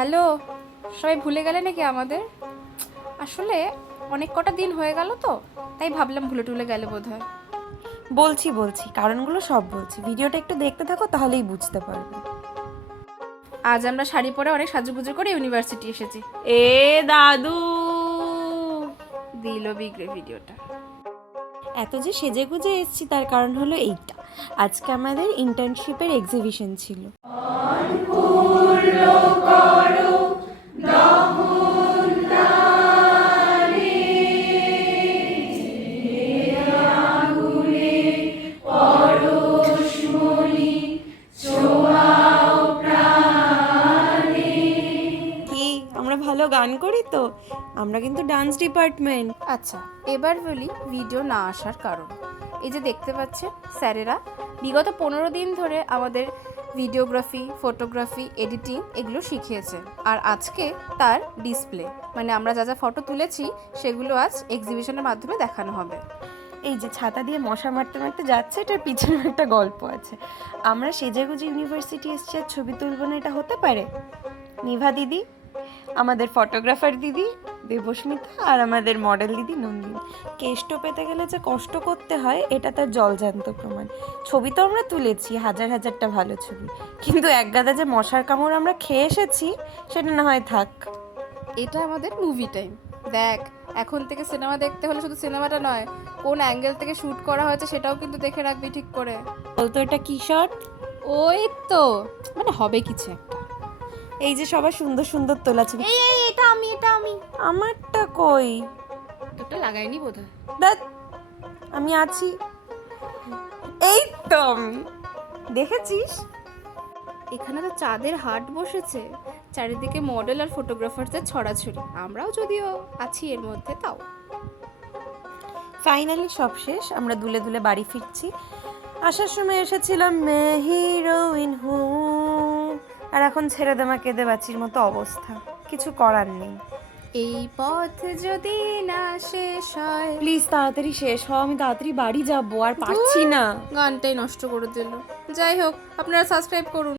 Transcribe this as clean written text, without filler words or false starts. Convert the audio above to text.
Hello, সবাই ভুলে গেলে নাকি আমাদের? আসলে অনেক কটা দিন হয়ে গেল তো, তাই ভাবলাম ভুলে টুলে গেলে বোধহয়। বলছি কারণগুলো সব বলছি, ভিডিওটা একটু দেখতে থাকো তাহলেই বুঝতে পারবে। আজ আমরা শাড়ি পরে অনেক সাজুগুজু করে ইউনিভার্সিটি এসেছি। এ দাদু, দিল বিগড়ে ভিডিওটা। এত যে সেজে গুজে এসেছি তার কারণ হলো এইটা, আজকে আমাদের ইন্টার্নশিপের এক্সিবিশন ছিল। কি আমরা ভালো গান করি তো? আমরা কিন্তু ডান্স ডিপার্টমেন্ট। আচ্ছা, এবার বলি ভিডিও না আসার কারণ। এই যে দেখতে পাচ্ছেন স্যারেরা বিগত 15 দিন ধরে আমাদের ভিডিওগ্রাফি, ফটোগ্রাফি, এডিটিং এগুলো শিখিয়েছে। আর আজকে তার ডিসপ্লে, মানে আমরা যা যা ফটো তুলেছি সেগুলো আজ এক্সিবিশনের মাধ্যমে দেখানো হবে। এই যে ছাতা দিয়ে মশা মারতে মারতে যাচ্ছে, এটার পিছনে একটা গল্প আছে। আমরা সেজেগুজে ইউনিভার্সিটি এসেছি আর ছবি তুলব না, এটা হতে পারে? নিভা দিদি, আমাদের ফটোগ্রাফার দিদি দেবস্মিতা, আর আমাদের মডেল দিদি নন্দিনী। কেষ্ট পেতে গেলে যে কষ্ট করতে হয় এটা তার জলজান্ত প্রমাণ। ছবি তো আমরা তুলেছি হাজার হাজারটা ভালো ছবি, কিন্তু এক গাদা যে মশার কামড় আমরা খেয়ে এসেছি সেটা না হয় থাক। এটা আমাদের মুভি টাইম। দেখ, এখন থেকে সিনেমা দেখতে হলে শুধু সিনেমাটা নয়, কোন অ্যাঙ্গেল থেকে শ্যুট করা হয়েছে সেটাও কিন্তু দেখে রাখবি ঠিক করে। বলতো এটা কি শট? ওই তো, মানে হবে কিছু একটা। এই যে সবার সুন্দর সুন্দর তোলা ছবি। এটা আমি আমারটা কই? তোরটা লাগাইনি বোধহয়। দেখ, আমি আছি, এই তো আমি। দেখেছিস? এখানে তো চাঁদের হাট বসেছে, চারিদিকে মডেল আর ফটোগ্রাফারদের ছড়াছড়ি, আমরাও যদিও আছি এর মধ্যে, তাও। ফাইনালি সব শেষ, আমরা দুলে দুলে বাড়ি ফিরছি। আসার সময় এসেছিলাম মে হিরোইন হু, আর এখন ছেড়ে দেমা কেঁদে বাঁচির মতো অবস্থা, কিছু করার নেই। এই পথ যদি না শেষ হয়। প্লিজ তাড়াতাড়ি শেষ হও, আমি তাড়াতাড়ি বাড়ি যাবো, আর পারছি না। গানটাই নষ্ট করে দিল। যাই হোক, আপনারা সাবস্ক্রাইব করুন।